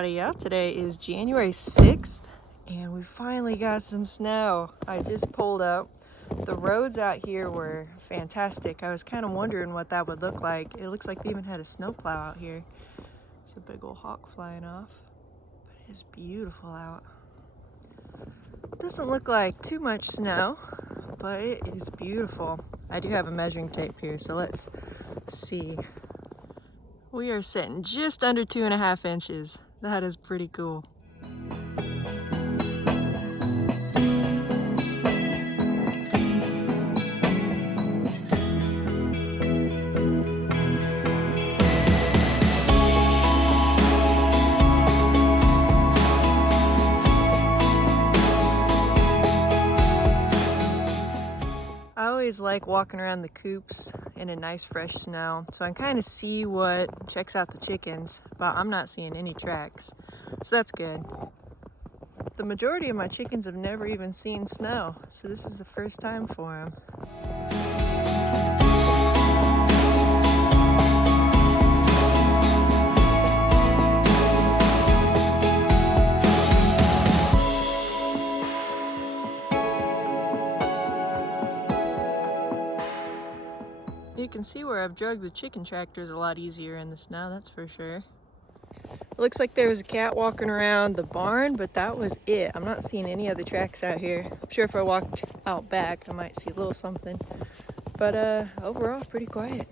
Howdy, yeah, today is January 6th and we finally got some snow. I just pulled up. The roads out here were fantastic. I was kind of wondering what that would look like. It looks like they even had a snowplow out here. There's a big old hawk flying off, but it is beautiful out. Doesn't look like too much snow, but it is beautiful. I do have a measuring tape here, so let's see. We are sitting just under 2.5 inches. That is pretty cool. I always like walking around the coops in a nice fresh snow, so I can kind of see what checks out the chickens, but I'm not seeing any tracks, so that's good. The majority of my chickens have never even seen snow, so this is the first time for them. You can see where I've drugged the chicken tractors a lot easier in the snow, that's for sure. It looks like there was a cat walking around the barn, but that was it. I'm not seeing any other tracks out here. I'm sure if I walked out back, I might see a little something. But overall, pretty quiet.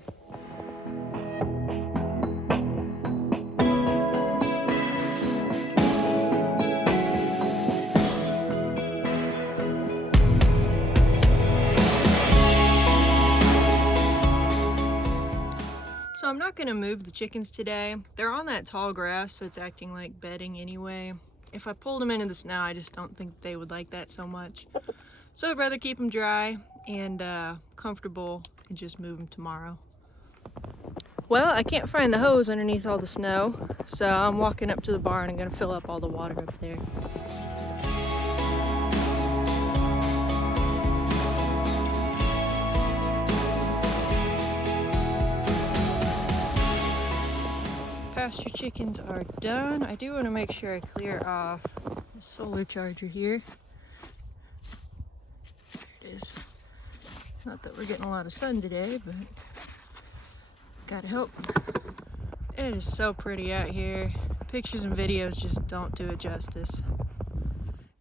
So I'm not gonna move the chickens today. They're on that tall grass, so it's acting like bedding anyway. If I pulled them into the snow, I just don't think they would like that so much. So I'd rather keep them dry and comfortable and just move them tomorrow. Well, I can't find the hose underneath all the snow, so I'm walking up to the barn and gonna fill up all the water up there. Pasture chickens are done. I do want to make sure I clear off the solar charger here. There it is. Not that we're getting a lot of sun today, but gotta hope. It is so pretty out here. Pictures and videos just don't do it justice.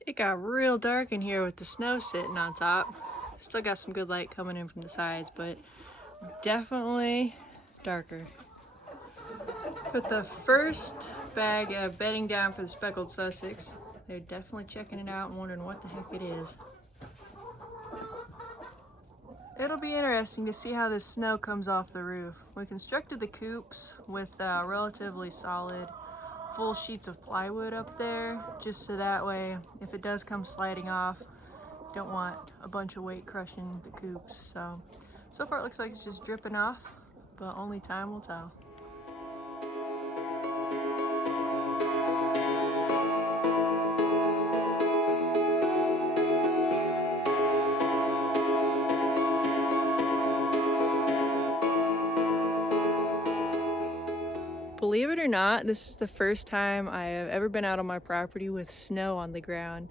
It got real dark in here with the snow sitting on top. Still got some good light coming in from the sides, but definitely darker. Put the first bag of bedding down for the speckled Sussex. They're definitely checking it out and wondering what the heck it is. It'll be interesting to see how this snow comes off the roof. We constructed the coops with relatively solid full sheets of plywood up there, just so that way if it does come sliding off, don't want a bunch of weight crushing the coops. So far it looks like it's just dripping off, but only time will tell. Believe it or not, this is the first time I have ever been out on my property with snow on the ground.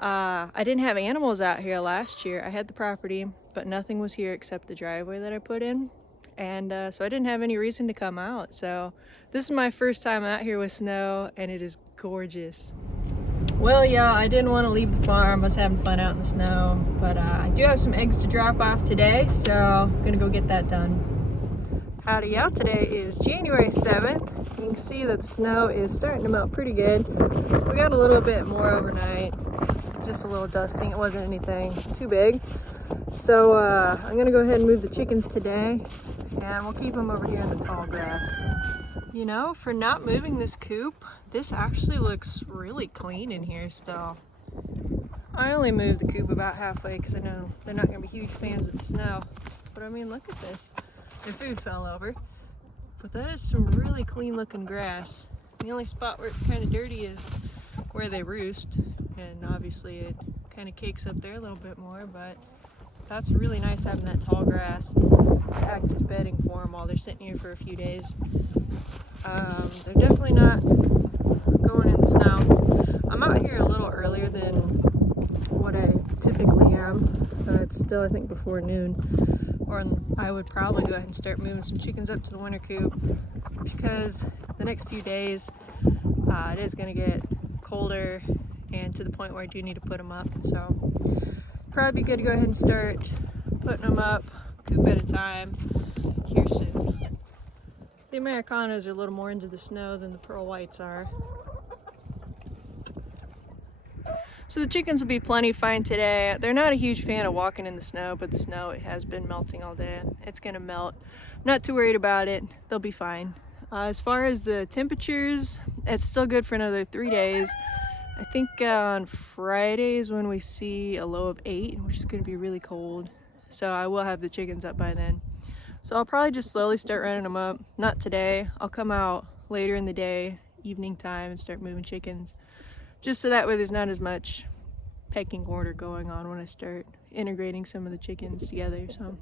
I didn't have animals out here last year. I had the property, but nothing was here except the driveway that I put in. And so I didn't have any reason to come out. So this is my first time out here with snow, and it is gorgeous. Well, y'all, I didn't want to leave the farm. I was having fun out in the snow, but I do have some eggs to drop off today, so I'm gonna go get that done. Howdy, y'all. Today is January 7th. You can see that the snow is starting to melt pretty good. We got a little bit more overnight, just a little dusting. It wasn't anything too big. So I'm gonna go ahead and move the chickens today, and we'll keep them over here in the tall grass. You know, for not moving this coop, this actually looks really clean in here still. I only moved the coop about halfway because I know they're not gonna be huge fans of the snow. But I mean, look at this. Their food fell over, but that is some really clean looking grass. The only spot where it's kind of dirty is where they roost, and obviously it kind of cakes up there a little bit more, but that's really nice having that tall grass to act as bedding for them while they're sitting here for a few days. They're definitely not going in the snow. I'm out here a little earlier than what I typically am. It's still, I think, before noon. Or I would probably go ahead and start moving some chickens up to the winter coop, because the next few days it is going to get colder and to the point where I do need to put them up. So probably be good to go ahead and start putting them up coop at a time here soon. The Americanos are a little more into the snow than the pearl whites are. So the chickens will be plenty fine today. They're not a huge fan of walking in the snow, but the snow, it has been melting all day. It's gonna melt. Not too worried about it. They'll be fine. As far as the temperatures, it's still good for another 3 days. I think on Friday is when we see a low of 8, which is gonna be really cold. So I will have the chickens up by then. So I'll probably just slowly start running them up. Not today. I'll come out later in the day, evening time, and start moving chickens. Just so that way there's not as much pecking order going on when I start integrating some of the chickens together. So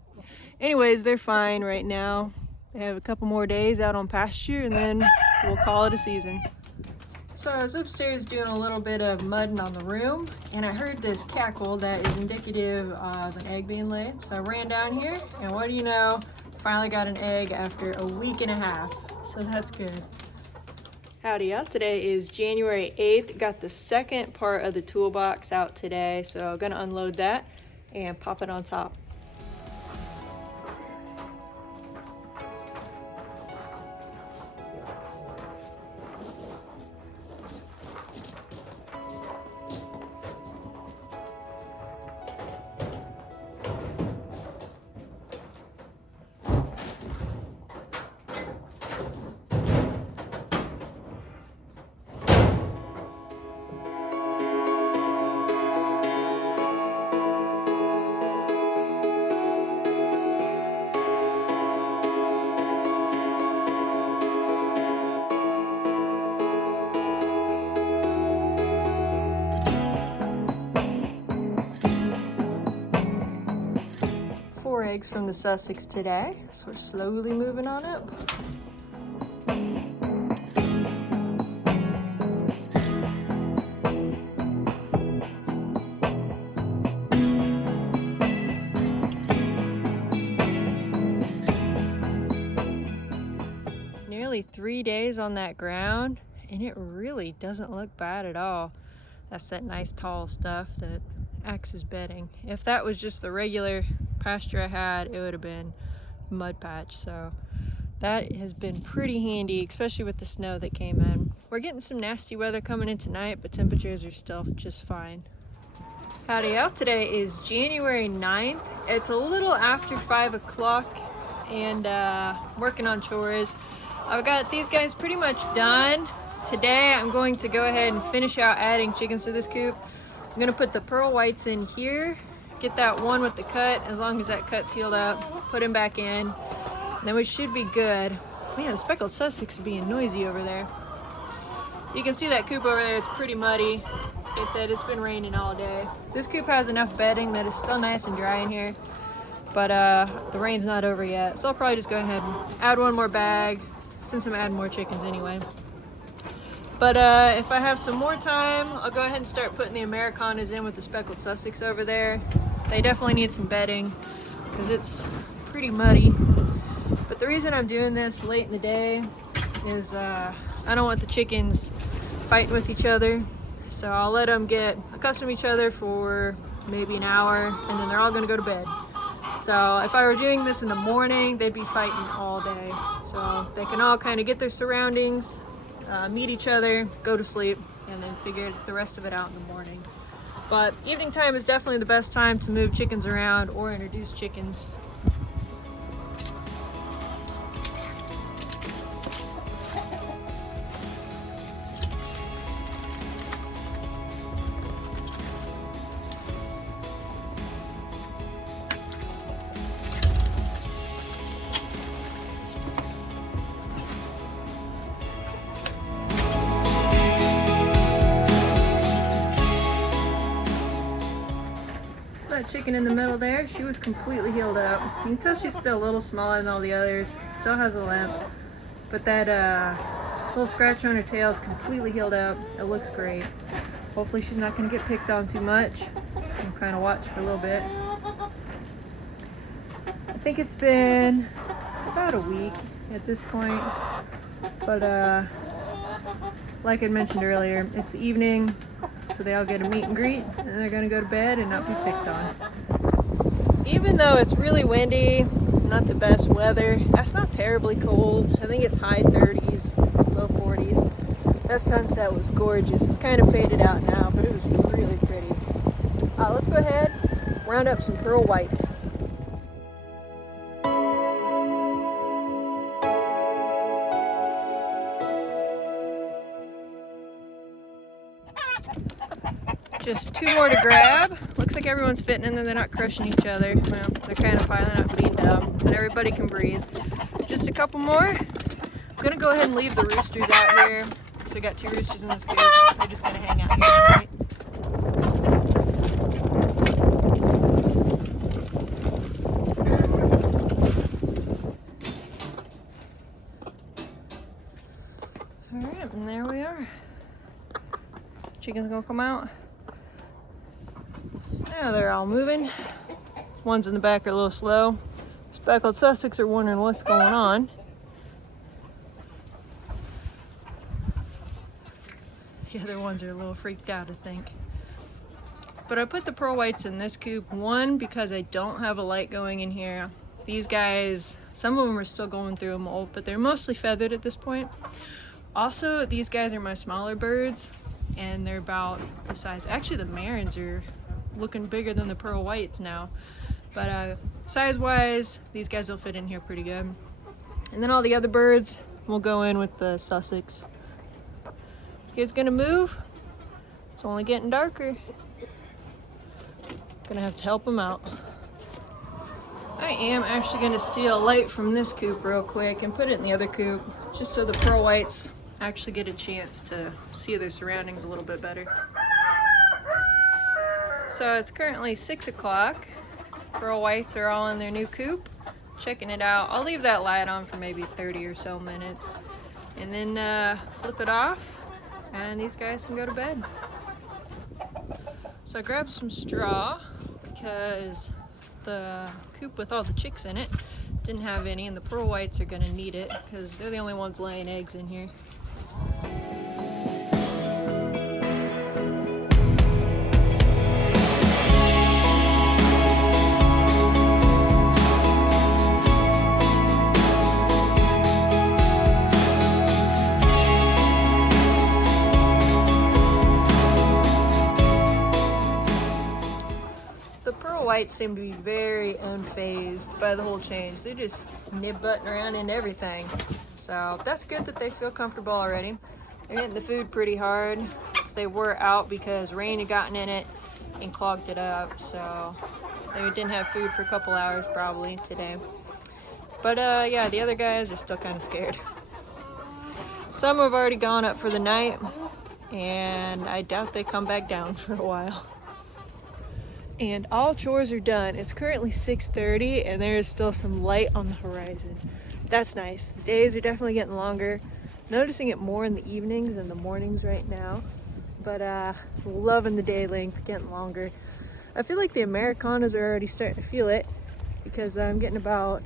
anyways, they're fine right now. They have a couple more days out on pasture and then we'll call it a season. So I was upstairs doing a little bit of mudding on the room, and I heard this cackle that is indicative of an egg being laid. So I ran down here, and what do you know? Finally got an egg after a week and a half. So that's good. Howdy y'all, today is January 8th. Got the second part of the toolbox out today, so I'm gonna unload that and pop it on top. Eggs from the Sussex today, so we're slowly moving on up. Nearly 3 days on that ground, and it really doesn't look bad at all. That's that nice tall stuff that acts as bedding. If that was just the regular pasture I had, it would have been a mud patch. So that has been pretty handy, especially with the snow that came in. We're getting some nasty weather coming in tonight, but temperatures are still just fine. Howdy out, today is January 9th. It's a little after 5 o'clock and working on chores. I've got these guys pretty much done. Today I'm going to go ahead and finish out adding chickens to this coop. I'm gonna put the pearl whites in here, get that one with the cut, as long as that cut's healed up, put him back in, and then we should be good. Man, the speckled Sussex is being noisy over there. You can see that coop over there, it's pretty muddy. Like I said, it's been raining all day. This coop has enough bedding that it's still nice and dry in here, but the rain's not over yet. So I'll probably just go ahead and add one more bag, since I'm adding more chickens anyway. But if I have some more time, I'll go ahead and start putting the Americanas in with the speckled Sussex over there. They definitely need some bedding because it's pretty muddy. But the reason I'm doing this late in the day is I don't want the chickens fighting with each other. So I'll let them get accustomed to each other for maybe an hour, and then they're all gonna go to bed. So if I were doing this in the morning, they'd be fighting all day. So they can all kind of get their surroundings, meet each other, go to sleep, and then figure the rest of it out in the morning. But evening time is definitely the best time to move chickens around or introduce chickens. That chicken in the middle there, she was completely healed up. You can tell she's still a little smaller than all the others, still has a limp, but that Little scratch on her tail is completely healed up. It looks great. Hopefully she's not going to get picked on too much. I'm kind of watch for a little bit. I think it's been about a week at this point, but like I mentioned earlier, it's the evening, so they all get a meet and greet, and they're going to go to bed and not be picked on. Even though it's really windy, not the best weather, it's not terribly cold. I think it's high 30s, low 40s. That sunset was gorgeous. It's kind of faded out now, but it was really pretty. Let's go ahead, round up some pearl whites. Just 2 more to grab. Looks like everyone's fitting in there. They're not crushing each other. Well, they're kind of piling up, being dumb, but everybody can breathe. Just a couple more. I'm gonna go ahead and leave the roosters out here. So we got 2 roosters in this coop. They're just gonna hang out here tonight. Alright, and there we are. Chicken's gonna come out. Now they're all moving. Ones in the back are a little slow. Speckled Sussex are wondering what's going on. The other ones are a little freaked out, I think. But I put the pearl whites in this coop, one, because I don't have a light going in here. These guys, some of them are still going through a molt, but they're mostly feathered at this point. Also, these guys are my smaller birds, and they're about the size. Actually, the marins are looking bigger than the pearl whites now. But size-wise, these guys will fit in here pretty good. And then all the other birds will go in with the Sussex. You guys gonna move? It's only getting darker. Gonna have to help them out. I am actually gonna steal light from this coop real quick and put it in the other coop, just so the pearl whites actually get a chance to see their surroundings a little bit better. So it's currently 6 o'clock. Pearl whites are all in their new coop, checking it out. I'll leave that light on for maybe 30 or so minutes, and then flip it off, and these guys can go to bed. So I grabbed some straw because the coop with all the chicks in it didn't have any, and the pearl whites are gonna need it because they're the only ones laying eggs in here. Whites seem to be very unfazed by the whole change. They're just nib-butting around in everything. So that's good that they feel comfortable already. They're hitting the food pretty hard. They were out because rain had gotten in it and clogged it up. So they didn't have food for a couple hours probably today. But yeah, the other guys are still kind of scared. Some have already gone up for the night, and I doubt they come back down for a while. And all chores are done. It's currently 6:30 and there is still some light on the horizon. That's nice. The days are definitely getting longer. Noticing it more in the evenings than the mornings right now. But loving the day length getting longer. I feel like the Americanas are already starting to feel it because I'm getting about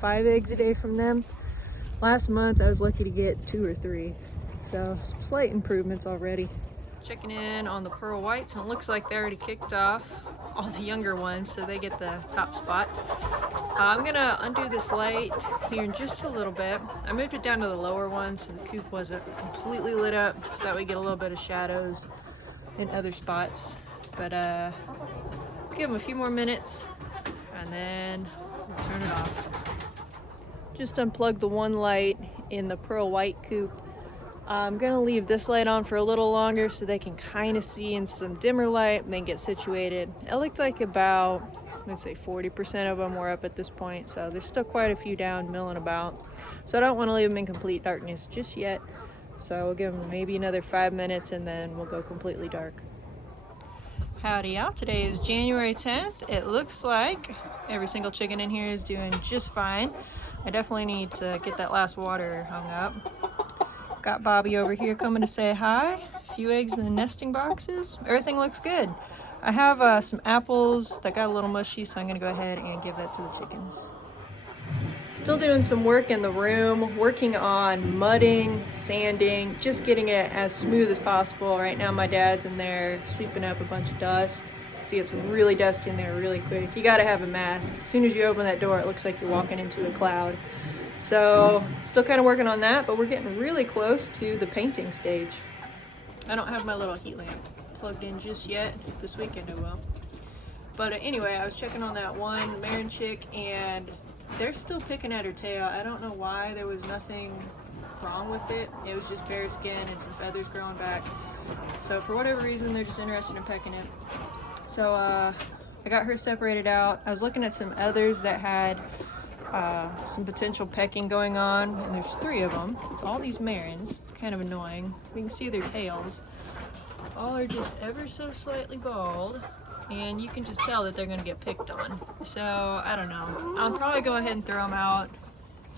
5 eggs a day from them. Last month I was lucky to get 2 or 3. So some slight improvements already. Checking in on the pearl whites, and it looks like they already kicked off all the younger ones, so they get the top spot. I'm gonna undo this light here in just a little bit. I moved it down to the lower one so the coop wasn't completely lit up, so that we get a little bit of shadows in other spots. But give them a few more minutes and then we'll turn it off. Just unplugged the one light in the pearl white coop. I'm gonna leave this light on for a little longer so they can kind of see in some dimmer light and then get situated. It looked like about, let's say 40% of them were up at this point, so there's still quite a few down milling about. So I don't want to leave them in complete darkness just yet. So we'll give them maybe another 5 minutes and then we'll go completely dark. Howdy y'all, today is January 10th. It looks like every single chicken in here is doing just fine. I definitely need to get that last water hung up. Got Bobby over here coming to say hi. A few eggs in the nesting boxes. Everything looks good. I have some apples that got a little mushy, so I'm gonna go ahead and give that to the chickens. Still doing some work in the room, working on mudding, sanding, just getting it as smooth as possible. Right now my dad's in there sweeping up a bunch of dust. See, it's really dusty in there really quick. You gotta have a mask. As soon as you open that door, it looks like you're walking into a cloud. So still kind of working on that, but we're getting really close to the painting stage. I don't have my little heat lamp plugged in just yet. This weekend I will. But anyway, I was checking on that one Marin chick and they're still picking at her tail. I don't know why. There was nothing wrong with it. It was just bare skin and some feathers growing back. So for whatever reason, they're just interested in pecking it. So I got her separated out. I was looking at some others that had some potential pecking going on, and there's 3 of them. It's all these Marins. It's kind of annoying. You can see their tails. All are just ever so slightly bald, and you can just tell that they're going to get picked on. So I don't know. I'll probably go ahead and throw them out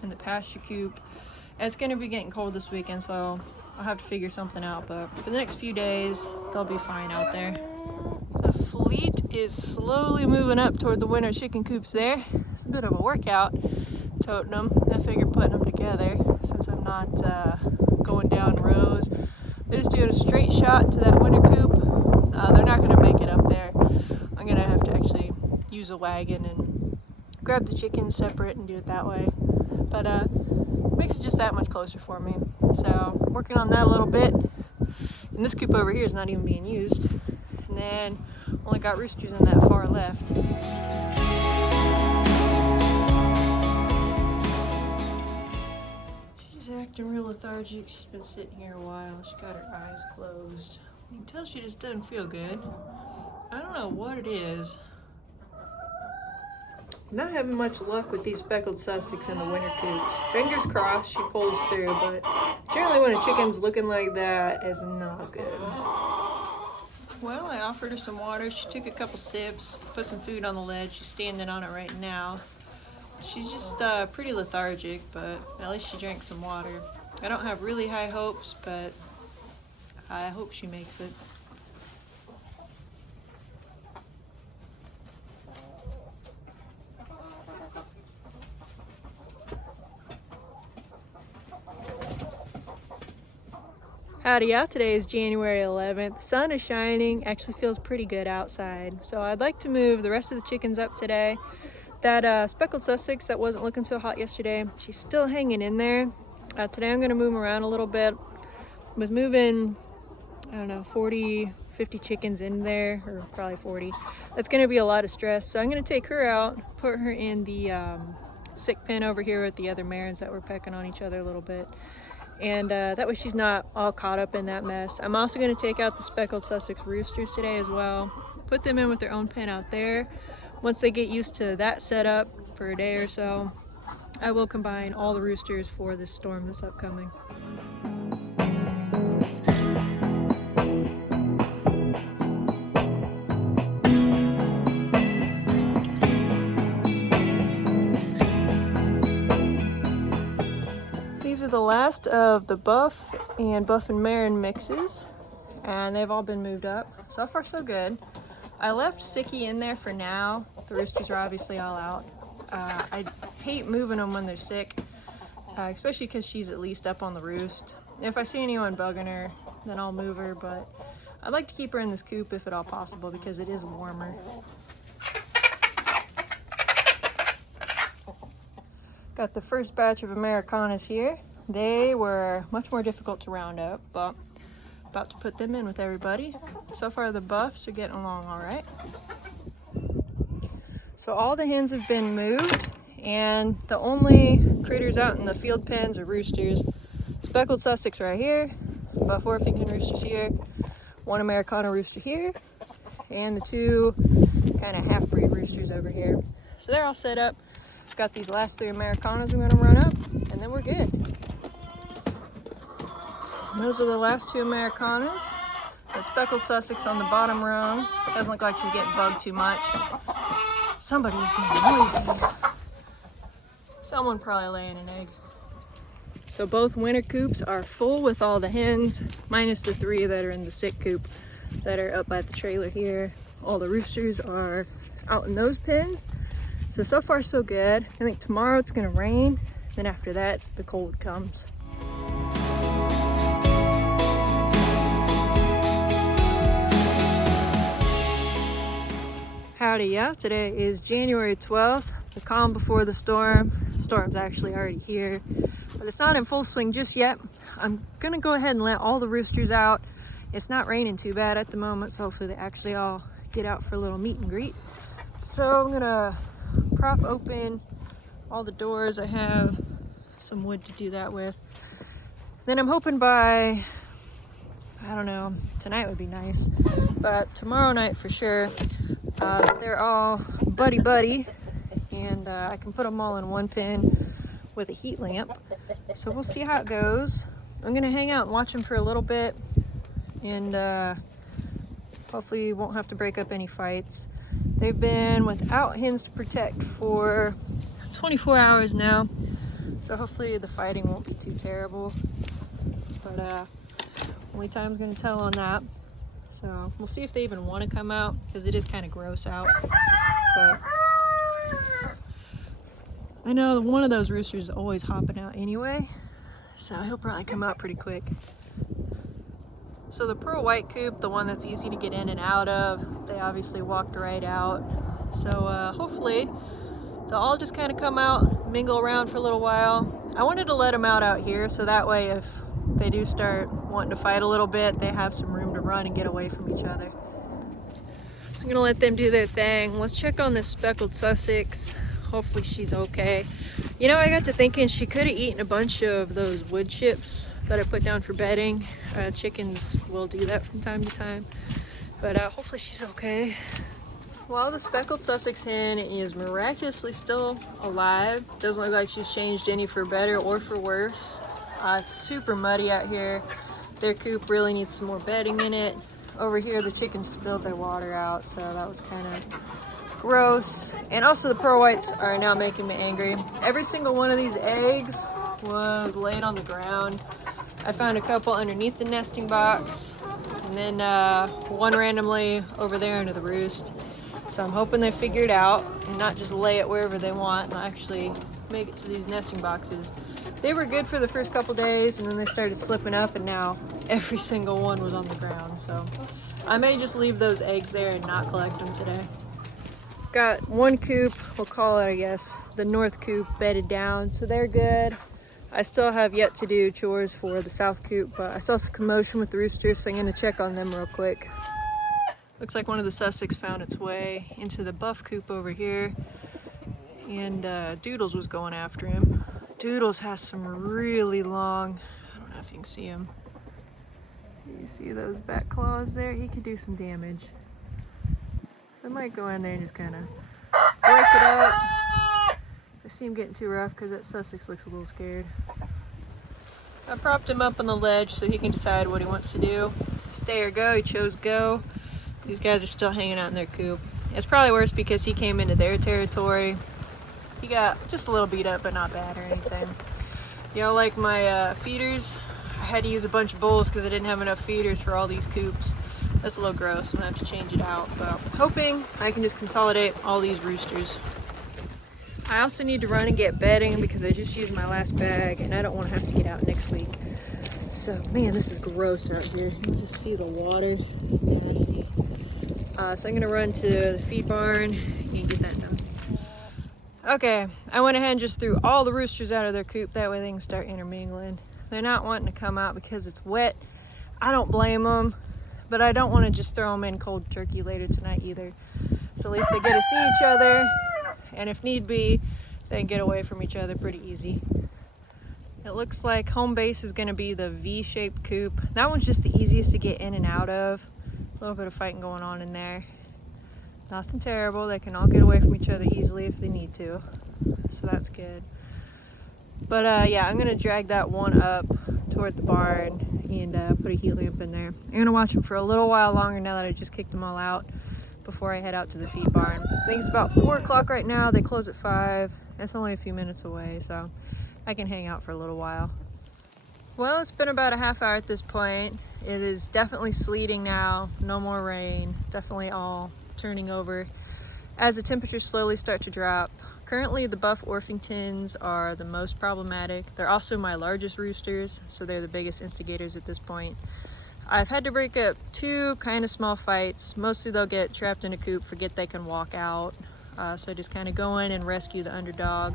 in the pasture coop. It's going to be getting cold this weekend, so I'll have to figure something out, but for the next few days they'll be fine out there. The fleet is slowly moving up toward the winter chicken coops there. It's a bit of a workout toting them. I figured putting them together since I'm not going down rows. They're just doing a straight shot to that winter coop. They're not going to make it up there. I'm going to have to actually use a wagon and grab the chickens separate and do it that way. But makes it just that much closer for me. So working on that a little bit. And this coop over here is not even being used. And then only got roosters in that far left. She's acting real lethargic. She's been sitting here a while. She got her eyes closed. You can tell she just doesn't feel good. I don't know what it is. I'm not having much luck with these speckled Sussex in the winter coops. Fingers crossed she pulls through, but generally when a chicken's looking like that, it's not good. Well, I offered her some water. She took a couple sips, put some food on the ledge. She's standing on it right now. She's just pretty lethargic, but at least she drank some water. I don't have really high hopes, but I hope she makes it. Howdy y'all, today is January 11th. The sun is shining, actually feels pretty good outside. So I'd like to move the rest of the chickens up today. That speckled Sussex that wasn't looking so hot yesterday, she's still hanging in there. Today I'm gonna move them around a little bit. With moving, I don't know, 40, 50 chickens in there, or probably 40. That's gonna be a lot of stress. So I'm gonna take her out, put her in the sick pen over here with the other Marins that were pecking on each other a little bit. And that way she's not all caught up in that mess. I'm also going to take out the speckled Sussex roosters today as well. Put them in with their own pen out there. Once they get used to that setup for a day or so, I will combine all the roosters for this storm that's upcoming. These are the last of the buff and Marin mixes, and they've all been moved up. So far so good. I left Sicky in there for now. The roosters are obviously all out. I hate moving them when they're sick, especially because she's at least up on the roost. If I see anyone bugging her, then I'll move her, but I'd like to keep her in this coop if at all possible because it is warmer. Got the first batch of Americanas here. They were much more difficult to round up, but about to put them in with everybody. So far the buffs are getting along all right. So all the hens have been moved, and the only critters out in the field pens are roosters. Speckled Sussex right here, buff Orpington roosters here, one Americana rooster here, and the 2 kind of half-breed roosters over here. So they're all set up. Got these last 3 Americanas I'm going to run up, and then we're good. And those are the last 2 Americanas. The speckled Sussex on the bottom rung. Doesn't look like she's getting bugged too much. Somebody's being noisy. Someone probably laying an egg. So both winter coops are full with all the hens, minus the 3 that are in the sick coop that are up by the trailer here. All the roosters are out in those pens. So far so good. I think tomorrow it's gonna rain, then after that the cold comes. Howdy, yeah, today is January 12th, the calm before the storm. The storm's actually already here, but it's not in full swing just yet. I'm gonna go ahead and let all the roosters out. It's not raining too bad at the moment, so hopefully they actually all get out for a little meet and greet. So I'm gonna prop open all the doors. I have some wood to do that with. Then I'm hoping by, I don't know, tonight would be nice, but tomorrow night for sure. They're all buddy, and I can put them all in one pen with a heat lamp. So we'll see how it goes. I'm gonna hang out and watch them for a little bit, and hopefully won't have to break up any fights. They've been without hens to protect for 24 hours now, so hopefully the fighting won't be too terrible. But only time's gonna tell on that. So we'll see if they even want to come out, because it is kind of gross out. But I know one of those roosters is always hopping out anyway, so he'll probably come out pretty quick. So the pearl white coop, the one that's easy to get in and out of, they obviously walked right out. So hopefully they'll all just kind of come out, mingle around for a little while. I wanted to let them out here, so that way if they do start wanting to fight a little bit, they have some room to run and get away from each other. I'm gonna let them do their thing. Let's check on this speckled Sussex. Hopefully she's okay. You know, I got to thinking she could have eaten a bunch of those wood chips that I put down for bedding. Chickens will do that from time to time, but hopefully she's okay. While the speckled Sussex hen is miraculously still alive, doesn't look like she's changed any for better or for worse. It's super muddy out here. Their coop really needs some more bedding in it. Over here the chickens spilled their water out, so that was kind of gross. And also the pearl whites are now making me angry. Every single one of these eggs was laid on the ground. I found a couple underneath the nesting box, and then one randomly over there under the roost. So I'm hoping they figure it out and not just lay it wherever they want and actually make it to these nesting boxes. They were good for the first couple days, and then they started slipping up, and now every single one was on the ground. So I may just leave those eggs there and not collect them today. Got one coop, we'll call it, I guess, the north coop, bedded down, so they're good. I still have yet to do chores for the south coop, but I saw some commotion with the roosters, so I'm gonna check on them real quick. Looks like one of the Sussex found its way into the buff coop over here, and Doodles was going after him. Doodles has some really long, I don't know if you can see him. You see those back claws there? He could do some damage. I might go in there and just kind of break it up. I see him getting too rough because that Sussex looks a little scared. I propped him up on the ledge so he can decide what he wants to do. Stay or go, he chose go. These guys are still hanging out in their coop. It's probably worse because he came into their territory. He got just a little beat up, but not bad or anything. You know, like my feeders, I had to use a bunch of bowls because I didn't have enough feeders for all these coops. That's a little gross. I'm gonna have to change it out, but I'm hoping I can just consolidate all these roosters. I also need to run and get bedding because I just used my last bag and I don't want to have to get out next week. So, man, this is gross out here. You can just see the water. It's nasty. So I'm gonna run to the feed barn and get that done. Okay, I went ahead and just threw all the roosters out of their coop. That way they can start intermingling. They're not wanting to come out because it's wet. I don't blame them, but I don't want to just throw them in cold turkey later tonight either. So at least they get to see each other, and if need be, they can get away from each other pretty easy. It looks like home base is going to be the V-shaped coop. That one's just the easiest to get in and out of. A little bit of fighting going on in there. Nothing terrible. They can all get away from each other easily if they need to. So that's good. But yeah, I'm going to drag that one up toward the barn and put a heat lamp in there. I'm going to watch them for a little while longer now that I just kicked them all out before I head out to the feed barn. I think it's about 4 o'clock right now. They close at 5. That's only a few minutes away, so I can hang out for a little while. Well, it's been about a half hour at this point. It is definitely sleeting now, no more rain, definitely all turning over as the temperatures slowly start to drop. Currently, the buff Orpingtons are the most problematic. They're also my largest roosters, so they're the biggest instigators at this point. I've had to break up 2 kind of small fights. Mostly they'll get trapped in a coop, forget they can walk out. So I just kind of go in and rescue the underdog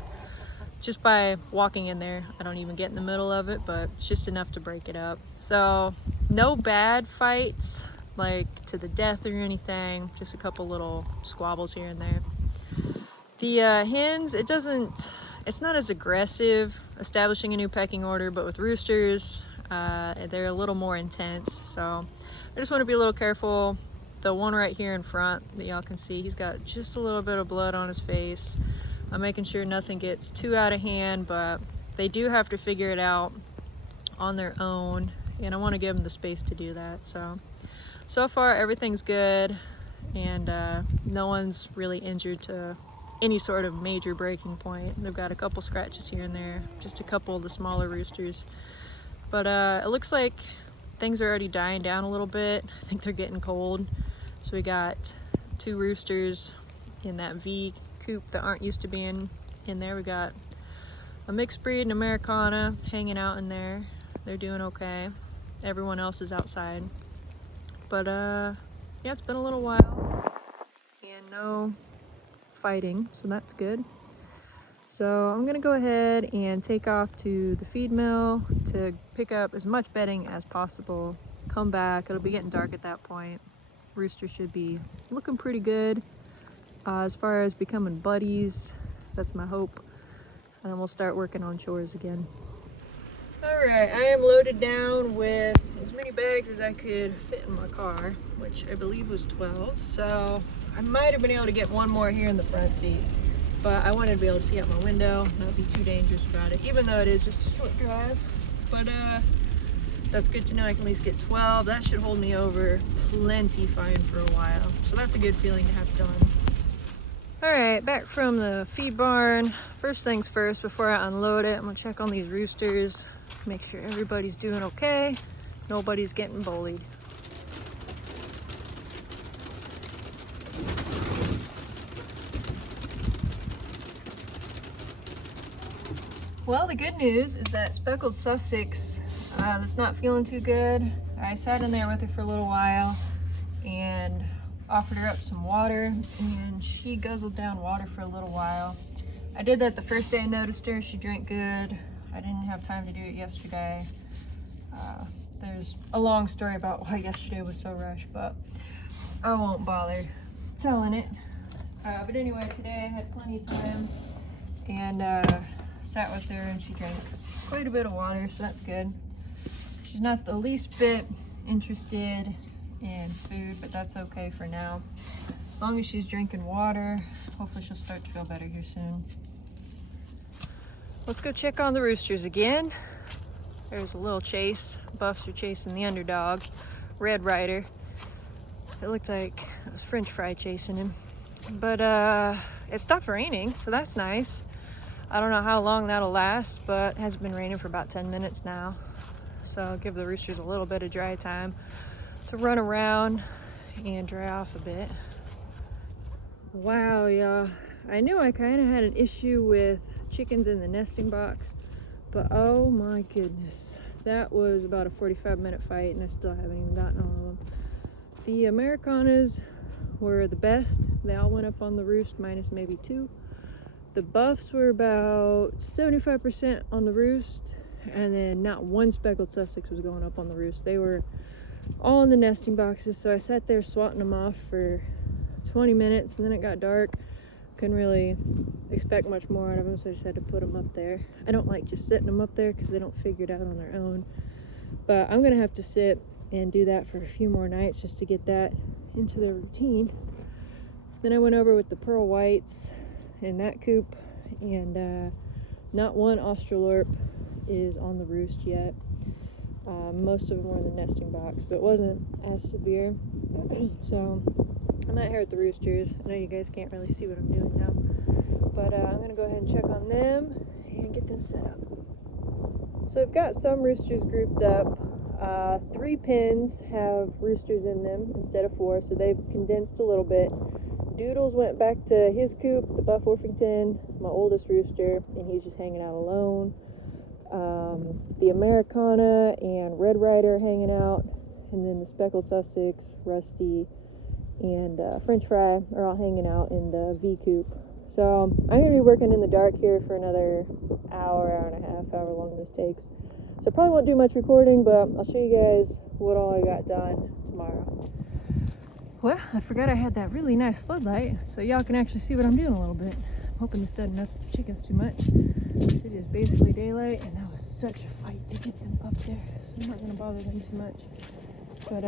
just by walking in there. I don't even get in the middle of it, but it's just enough to break it up. So no bad fights, like to the death or anything, just a couple little squabbles here and there. The hens, it's not as aggressive establishing a new pecking order, but with roosters, they're a little more intense. So I just want to be a little careful. The one right here in front that y'all can see, he's got just a little bit of blood on his face. I'm making sure nothing gets too out of hand, but they do have to figure it out on their own, and I want to give them the space to do that. So far everything's good, and no one's really injured to any sort of major breaking point. They've got a couple scratches here and there, just a couple of the smaller roosters. But it looks like things are already dying down a little bit. I think they're getting cold. So we got 2 roosters in that V coop that aren't used to being in there. We got a mixed breed and Americana hanging out in there. They're doing okay. Everyone else is outside. But yeah, it's been a little while and no fighting, so that's good. So I'm gonna go ahead and take off to the feed mill to pick up as much bedding as possible. Come back, it'll be getting dark at that point. Rooster should be looking pretty good. As far as becoming buddies, that's my hope. And then we'll start working on chores again. All right, I am loaded down with as many bags as I could fit in my car, which I believe was 12. So I might have been able to get one more here in the front seat, but I wanted to be able to see out my window, not be too dangerous about it, even though it is just a short drive. But that's good to know. I can at least get 12. That should hold me over plenty fine for a while. So that's a good feeling to have done. All right, back from the feed barn. First things first, before I unload it, I'm gonna check on these roosters, make sure everybody's doing okay, nobody's getting bullied. Well, the good news is that speckled Sussex that's not feeling too good. I sat in there with her for a little while and offered her up some water, and she guzzled down water for a little while. I did that the first day I noticed her. She drank good. I didn't have time to do it yesterday. There's a long story about why yesterday was so rushed, but I won't bother telling it. But anyway, today I had plenty of time and sat with her, and she drank quite a bit of water, so that's good. She's not the least bit interested in food, but that's okay for now. As long as she's drinking water, hopefully she'll start to feel better here soon. Let's go check on the roosters again. There's a little chase. Buffs are chasing the underdog, Red Rider. It looked like it was French Fry chasing him. But it stopped raining, so that's nice. I don't know how long that'll last, but it has been raining for about 10 minutes now. So I'll give the roosters a little bit of dry time to run around and dry off a bit. Wow, y'all. I knew I kind of had an issue with chickens in the nesting box, but oh my goodness. That was about a 45-minute fight, and I still haven't even gotten all of them. The Americanas were the best. They all went up on the roost, minus maybe 2. The buffs were about 75% on the roost, and then not one speckled Sussex was going up on the roost. They were all in the nesting boxes, so I sat there swatting them off for 20 minutes, and then it got dark. Couldn't really expect much more out of them, so I just had to put them up there. I don't like just sitting them up there because they don't figure it out on their own, but I'm gonna have to sit and do that for a few more nights just to get that into their routine. Then I went over with the pearl whites in that coop, and not one Australorp is on the roost yet. Most of them were in the nesting box, but it wasn't as severe. So I'm out here at the roosters. I know you guys can't really see what I'm doing now, but I'm gonna go ahead and check on them and get them set up. So I've got some roosters grouped up. 3 pens have roosters in them instead of 4, so they've condensed a little bit. Doodles went back to his coop, the Buff Orpington, my oldest rooster, and he's just hanging out alone. The Americana and Red Ryder hanging out, and then the Speckled Sussex, Rusty, and French Fry are all hanging out in the V coop. So I'm going to be working in the dark here for another hour and a half, however long this takes. So I probably won't do much recording, but I'll show you guys what all I got done tomorrow. Well, I forgot I had that really nice floodlight, so y'all can actually see what I'm doing a little bit. I'm hoping this doesn't mess with the chickens too much. It is basically daylight, and that was such a fight to get them up there, so I'm not going to bother them too much. But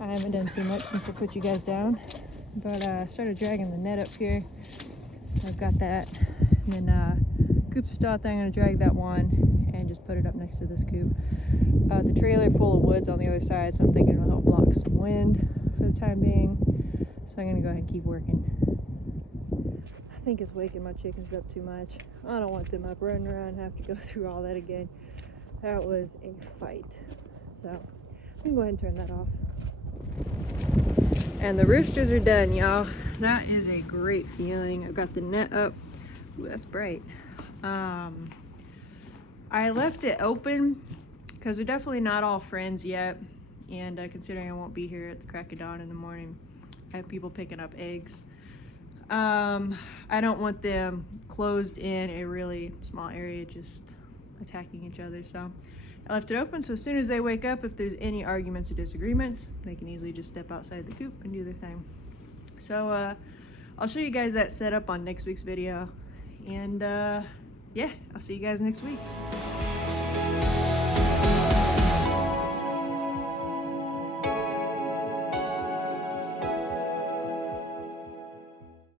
I haven't done too much since I put you guys down. But I started dragging the net up here, so I've got that. And then coops still out there. I'm going to drag that one and just put it up next to this coop. The trailer full of woods on the other side, so I'm thinking it'll help block some wind for the time being. So I'm going to go ahead and keep working. I think it's waking my chickens up too much. I don't want them up running around and have to go through all that again. That was a fight. So I'm going to go ahead and turn that off. And the roosters are done, y'all. That is a great feeling. I've got the net up. Ooh, that's bright. I left it open because they're definitely not all friends yet, and considering I won't be here at the crack of dawn in the morning, I have people picking up eggs. I don't want them closed in a really small area just attacking each other, so I left it open, so as soon as they wake up, if there's any arguments or disagreements, they can easily just step outside the coop and do their thing. So I'll show you guys that setup on next week's video, and yeah, I'll see you guys next week.